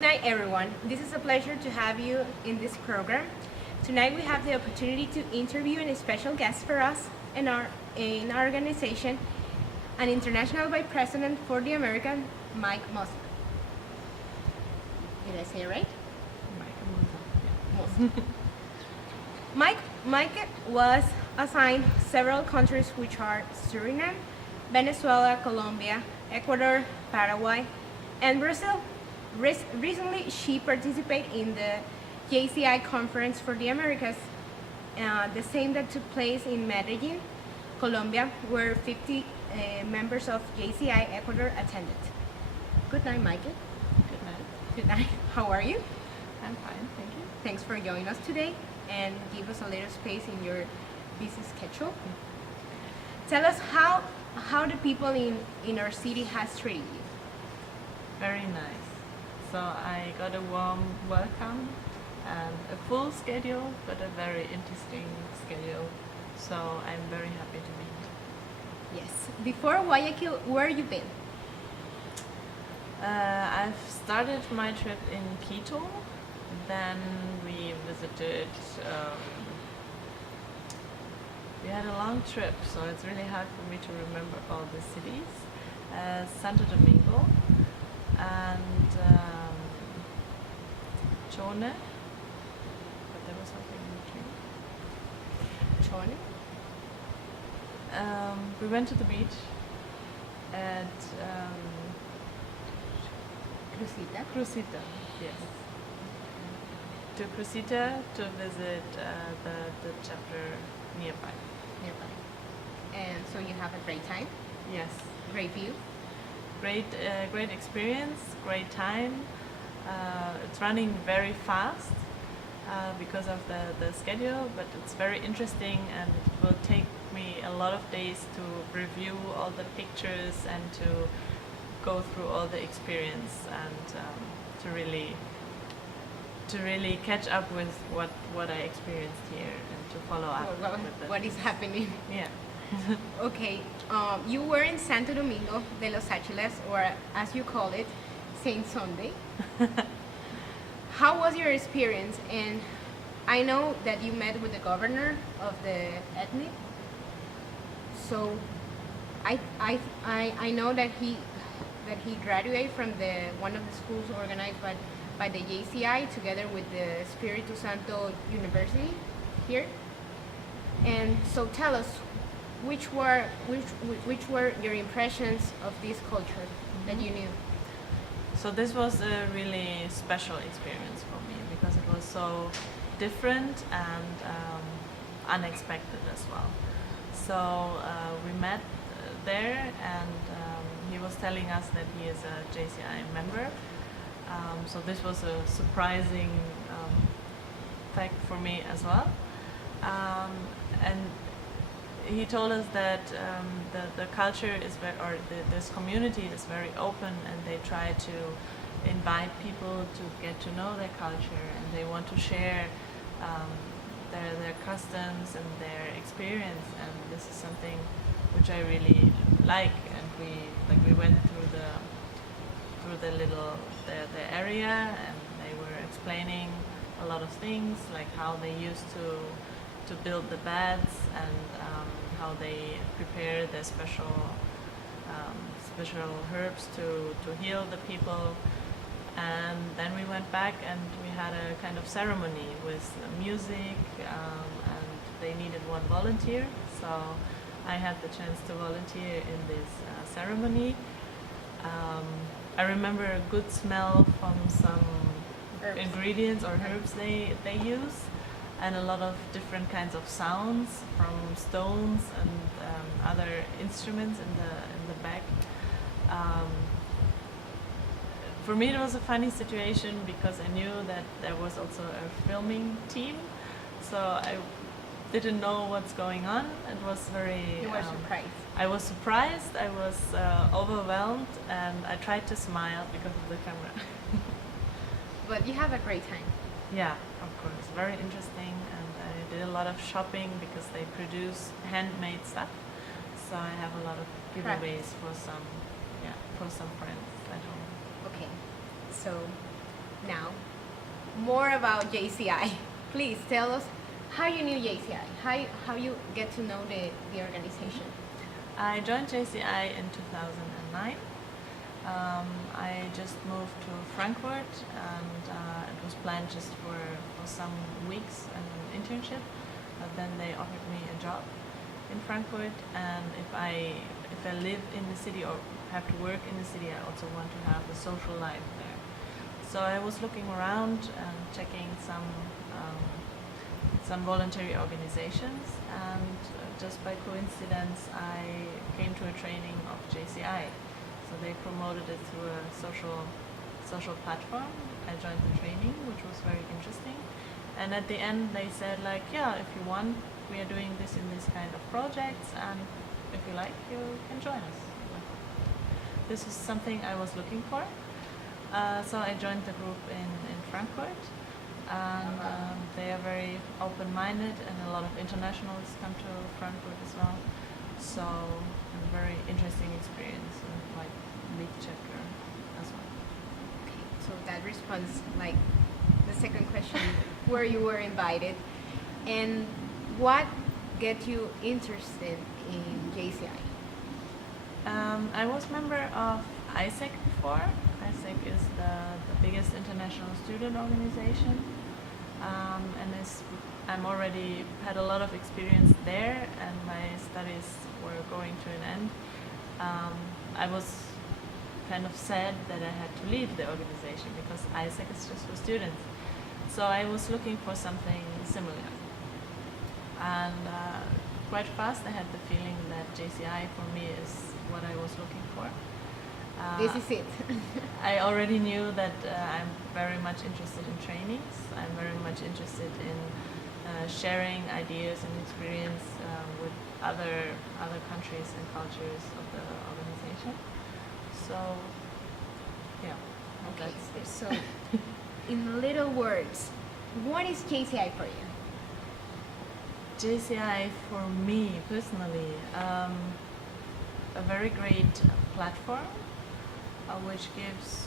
Good night, everyone. This is a pleasure to have you in this program. Tonight we have the opportunity to interview a special guest for us in our organization, an international vice president for the American, Mike Moss. Did I say it right? Mike was assigned several countries, which are Suriname, Venezuela, Colombia, Ecuador, Paraguay, and Brazil. Recently, she participated in the JCI Conference for the Americas, the same that took place in Medellin, Colombia, where 50 members of JCI Ecuador attended. Good night, Michael. Good night. Good night. How are you? I'm fine, thank you. Thanks for joining us today and give us a little space in your busy schedule. Tell us how the people in our city has treated you. Very nice. So I got a warm welcome and a full schedule, but a very interesting schedule. So I'm very happy to be here. Yes. Before Guayaquil, where you been? I've started my trip in Quito. Then we visited. We had a long trip, so it's really hard for me to remember all the cities. Santo Domingo and Chone, but there was something in between. Chone. We went to the beach at Crucita, yes. To Crucita to visit the chapter nearby. And so you have a great time, Yes. great view. Great experience, great time. It's running very fast because of the schedule, but it's very interesting and it will take me a lot of days to review all the pictures and to go through all the experience and to really catch up with what I experienced here and to follow up with What is happening? Yeah. Okay, you were in Santo Domingo de los Áchiles, or as you call it, Saint Sunday. How was your experience? And I know that you met with the governor of the ethnic. So I know that he graduated from one of the schools organized by the JCI together with the Espiritu Santo University here. And so tell us, which were your impressions of this culture that you knew? So this was a really special experience for me because it was so different and unexpected as well. So we met there and he was telling us that he is a JCI member. So this was a surprising fact for me as well. And he told us that the culture is this community is very open and they try to invite people to get to know their culture and they want to share their customs and their experience, and this is something which I really like. And we went through the area and they were explaining a lot of things, like how they used to build the beds and how they prepare the special herbs to heal the people. And then we went back and we had a kind of ceremony with music and they needed one volunteer, so I had the chance to volunteer in this ceremony. I remember a good smell from some ingredients or herbs they use, and a lot of different kinds of sounds from stones and other instruments in the back. For me it was a funny situation because I knew that there was also a filming team, so I didn't know what's going on. It was very... You were surprised. I was surprised, I was overwhelmed, and I tried to smile because of the camera. But you have a great time. Yeah, of course, very interesting, and I did a lot of shopping because they produce handmade stuff. So I have a lot of giveaways for some friends at home. Okay, so now more about JCI. Please tell us how you knew JCI, how you get to know the organization. I joined JCI in 2009. I just moved to Frankfurt, and it was planned just for some weeks and an internship, but then they offered me a job in Frankfurt, and if I live in the city or have to work in the city, I also want to have a social life there. So I was looking around and checking some voluntary organizations, and just by coincidence I came to a training of JCI. So they promoted it through a social platform. I joined the training, which was very interesting. And at the end they said, like, yeah, if you want, we are doing this in this kind of projects, and if you like, you can join us. This was something I was looking for. So I joined the group in Frankfurt, and they are very open-minded, and a lot of internationals come to Frankfurt as well. So a very interesting experience, and like big chapter as well. Okay, so that responds like the second question, where you were invited, and what get you interested in JCI? I was member of ISEC before. ISEC is the biggest international student organization, and I'm already had a lot of experience there, and my studies were going to an end. I was kind of sad that I had to leave the organization because ISEC is just for students. So I was looking for something similar, and quite fast I had the feeling that JCI for me is what I was looking for. This is it. I already knew that I'm very much interested in trainings. I'm very much interested in sharing ideas and experience with other countries and cultures of the organization. So, yeah. Okay, so in little words, what is JCI for you? JCI for me personally, a very great platform which gives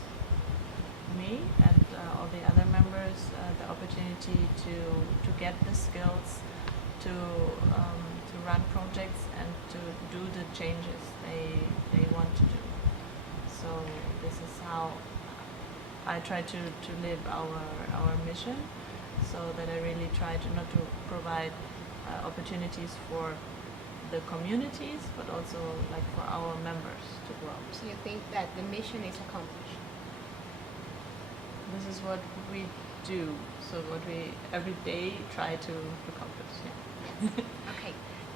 me and all the other members the opportunity to get the skills to run projects and to do the changes they want to do. So this is how I try to live our mission, so that I really try to not to provide opportunities for the communities, but also like for our members to grow. So you think that the mission is accomplished? This is what we do, so what we every day try to accomplish. Yeah. Okay,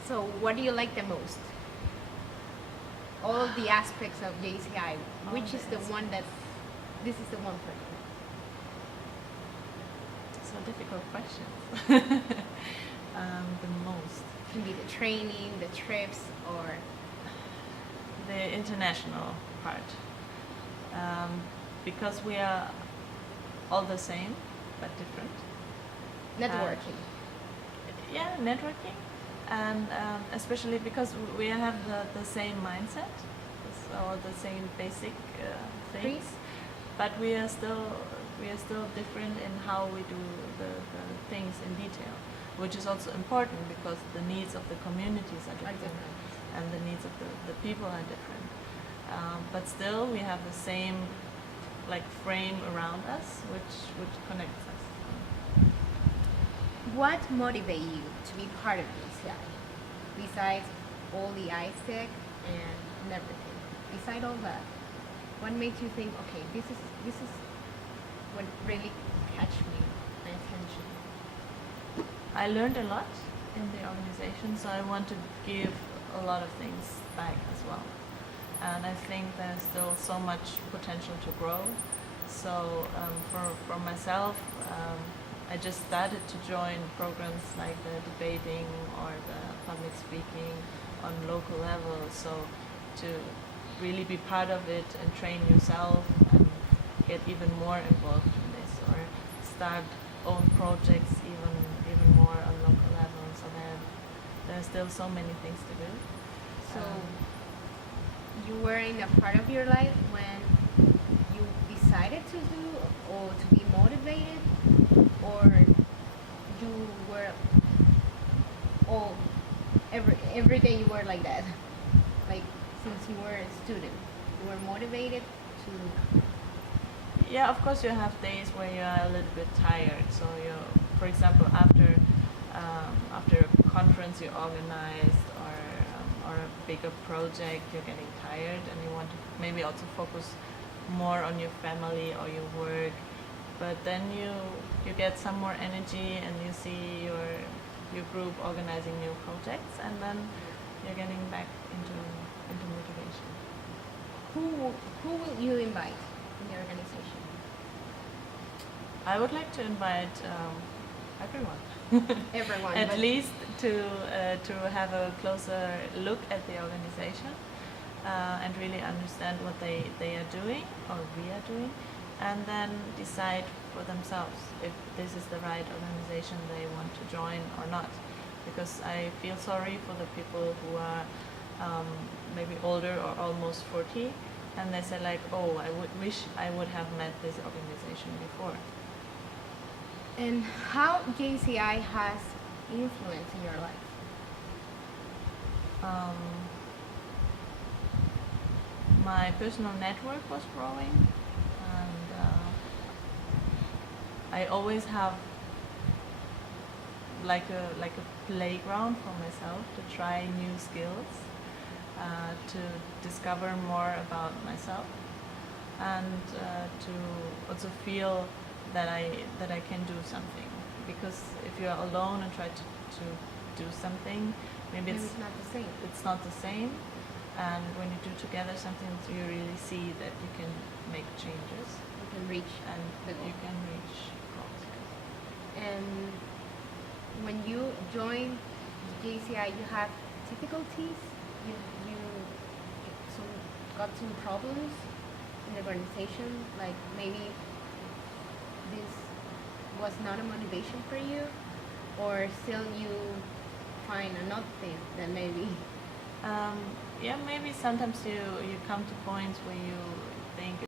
so what do you like the most? All of the aspects of JCI, which is the one that, this is the one for you? So difficult questions. The most. Can be the training, the trips, or the international part. Because we are all the same, but different. networking. Yeah, networking, and especially because we have the same mindset, or the same basic things, but we are still different in how we do the things in detail, which is also important because the needs of the communities are different, and the needs of the people are different. But still, we have the same like frame around us, which connects us. What motivates you to be part of JCI? Besides all the ISEC and everything, besides all that, what makes you think, okay, this is what really catch my attention? I learned a lot in the organization, so I want to give a lot of things back as well. And I think there's still so much potential to grow. So for myself, I just started to join programs like the debating or the public speaking on local level. So to really be part of it and train yourself and get even more involved in this, or start own projects even more on local level. So there's still so many things to do. So you were in a part of your life when you decided to do or to be every day you were like that? Like since you were a student, you were motivated to. Yeah, of course you have days where you are a little bit tired. So you, for example, after a conference you organized or a bigger project, you're getting tired and you want to maybe also focus more on your family or your work. But then you get some more energy and you see your group organizing new projects, and then you're getting back into motivation. Who will you invite in the organization? I would like to invite everyone. Everyone. At but least to have a closer look at the organization and really understand what they are doing or we are doing, and then decide for themselves if this is the right organization they want to join or not. Because I feel sorry for the people who are maybe older or almost 40, and they say like, oh, I wish I would have met this organization before. And how JCI has influence in your life? My personal network was growing, and I always have like a playground for myself to try new skills, to discover more about myself, and to also feel that I can do something. Because if you're alone and try to do something, maybe Maybe it's not the same. it's not the same. And when you do together something, you really see that you can make changes You can reach and the that you goal. can reach goals. And when you join JCI, you have difficulties. You got some problems in the organization. Like maybe this was not a motivation for you, or still you find another thing that maybe. Yeah, maybe sometimes you come to points where you think